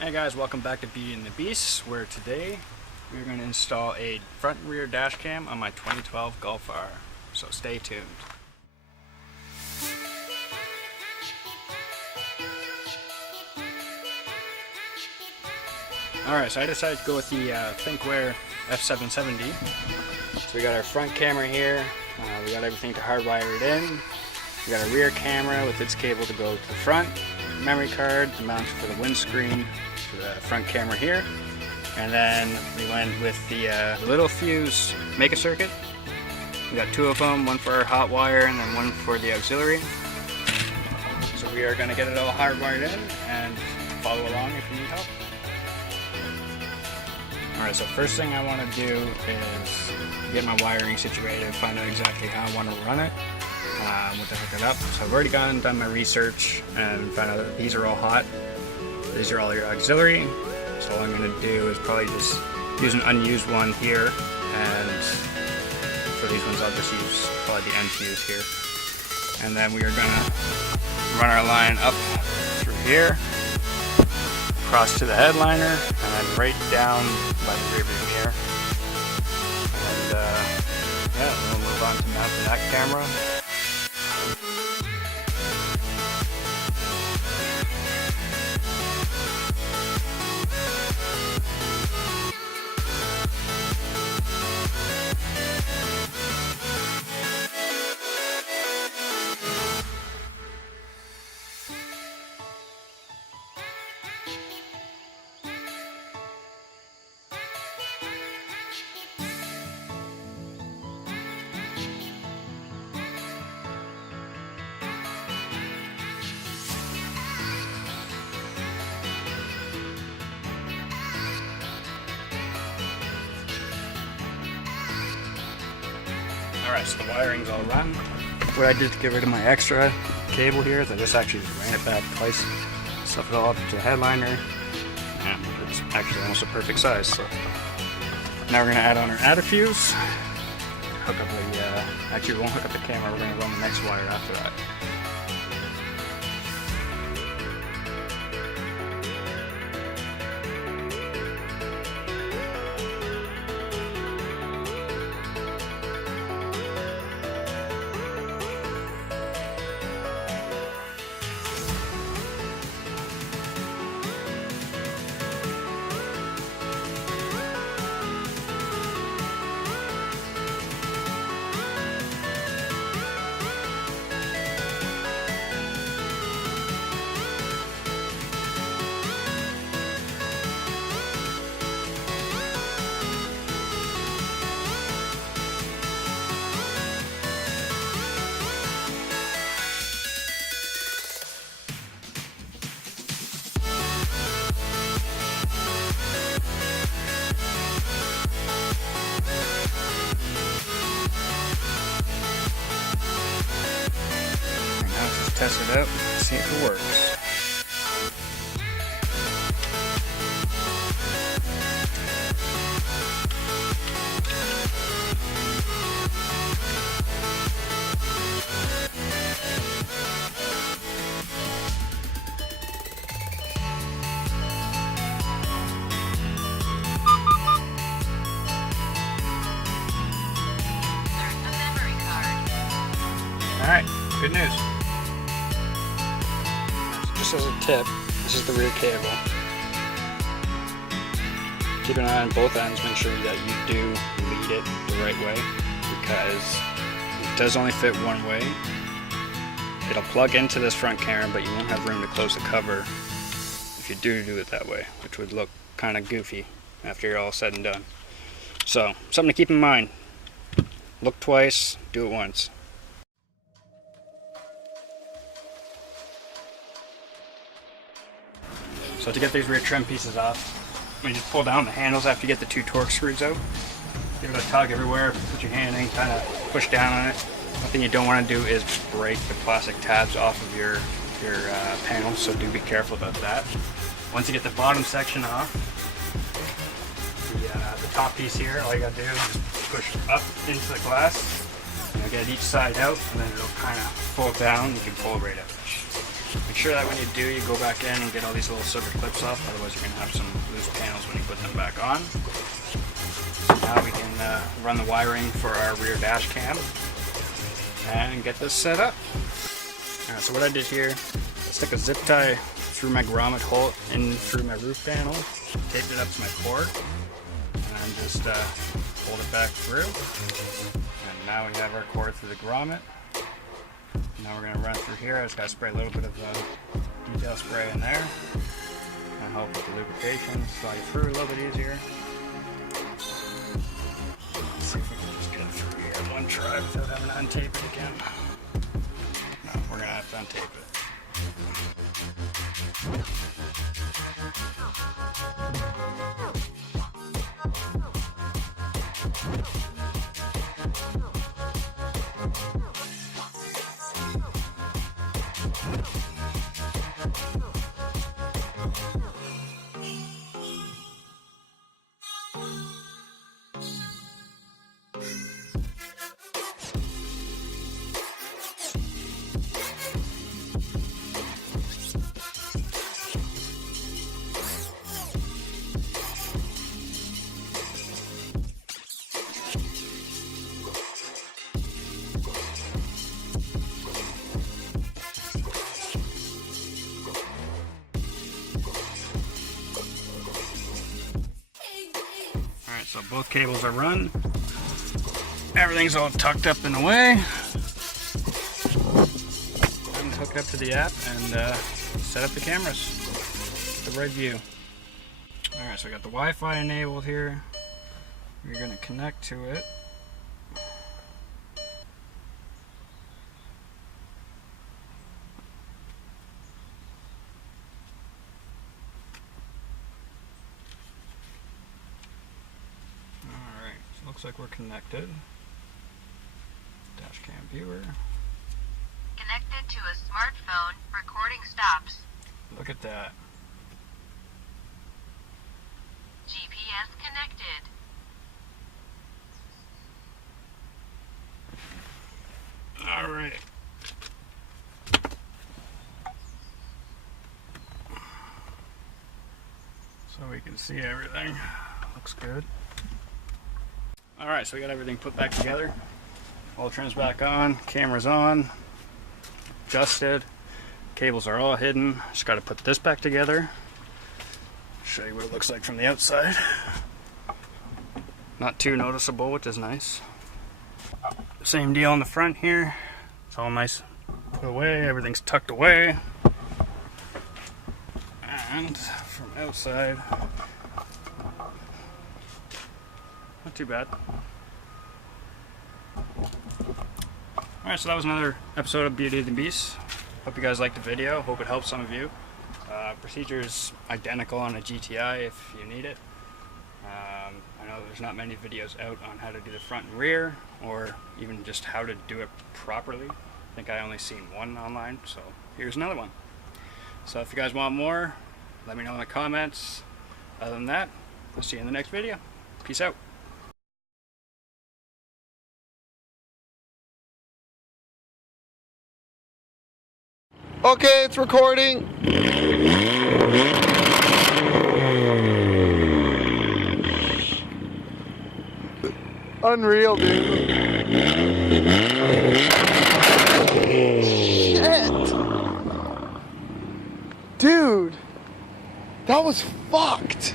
Hey guys, welcome back to Beauty and the Beast, where today we're going to install a front and rear dash cam on my 2012 Golf R. So stay tuned. Alright, so I decided to go with the Thinkware F770. So we got our front camera here, we got everything to hardwire it in. We got a rear camera with its cable to go to the front, memory card to mount for the windscreen for the front camera here, and then we went with the little fuse make a circuit. We got two of them, one for our hot wire and then one for the auxiliary. So we are going to get it all hardwired in and follow along if you need help. Alright, so first thing I want to do is get my wiring situated, find out exactly how I want to run it. What to hook it up. So I've already done my research and found out that these are all hot. These are all your auxiliary. So all I'm going to do is probably just use an unused one here, and for these ones I'll just use probably the end fuse here. And then we are going to run our line up through here, across to the headliner, and then right down by the rear view mirror. And yeah, we'll move on to mounting that camera. Alright, so the wiring's all run. What I did to get rid of my extra cable here is I just actually ran it back twice, stuff it all up to the headliner, and it's actually almost a perfect size. So now we're going to add on our adafuse, hook up the, actually we won't hook up the camera, we're going to run the next wire after that. Test it out, see if it works. Alright, good news. Just as a tip, this is the rear cable. Keep an eye on both ends, make sure that you do lead it the right way, because it does only fit one way. It'll plug into this front camera, but you won't have room to close the cover if you do it that way, which would look kind of goofy after you're all said and done. So, something to keep in mind. Look twice, do it once. So to get these rear trim pieces off, we just pull down the handles after you get the two Torx screws out. Give it a tug everywhere, put your hand in, kind of push down on it. One thing you don't want to do is break the plastic tabs off of your panels, so do be careful about that. Once you get the bottom section off, the top piece here, all you gotta do is just push up into the glass, and you'll get each side out, and then it'll kind of fold down, you can pull it right out. Make sure that when you do, you go back in and get all these little silver clips off, otherwise you're going to have some loose panels when you put them back on. Now we can run the wiring for our rear dash cam and get this set up. Alright, so what I did here, I stuck a zip tie through my grommet hole in through my roof panel, taped it up to my cord, and just hold it back through. And now we have our cord through the grommet. Now we're going to run through here. I just got to spray a little bit of detail spray in there and help with the lubrication, slide through a little bit easier. Let's see if we can just get it through here in one try without having to untape it again. No, we're going to have to untape it. So both cables are run. Everything's all tucked up in the way. I'm hooked up to the app and set up the cameras. Get the right view. Alright, so I got the Wi-Fi enabled here. We're going to connect to it. Looks like we're connected. Dashcam viewer. Connected to a smartphone. Recording stops. Look at that. GPS connected. All right. So we can see everything. Looks good. Alright, so we got everything put back together. All trims back on, camera's on, adjusted, cables are all hidden. Just got to put this back together. Show you what it looks like from the outside. Not too noticeable, which is nice. Same deal on the front here. It's all nice put away, everything's tucked away. And from outside, not too bad. Alright, so that was another episode of Beauty of the Beast. Hope you guys liked the video. Hope it helped some of you. Procedure is identical on a GTI if you need it. I know there's not many videos out on how to do the front and rear, or even just how to do it properly. I think I only seen one online, so here's another one. So if you guys want more, let me know in the comments. Other than that, I'll see you in the next video. Peace out. Okay, it's recording. Unreal, dude. Shit. Dude, that was fucked.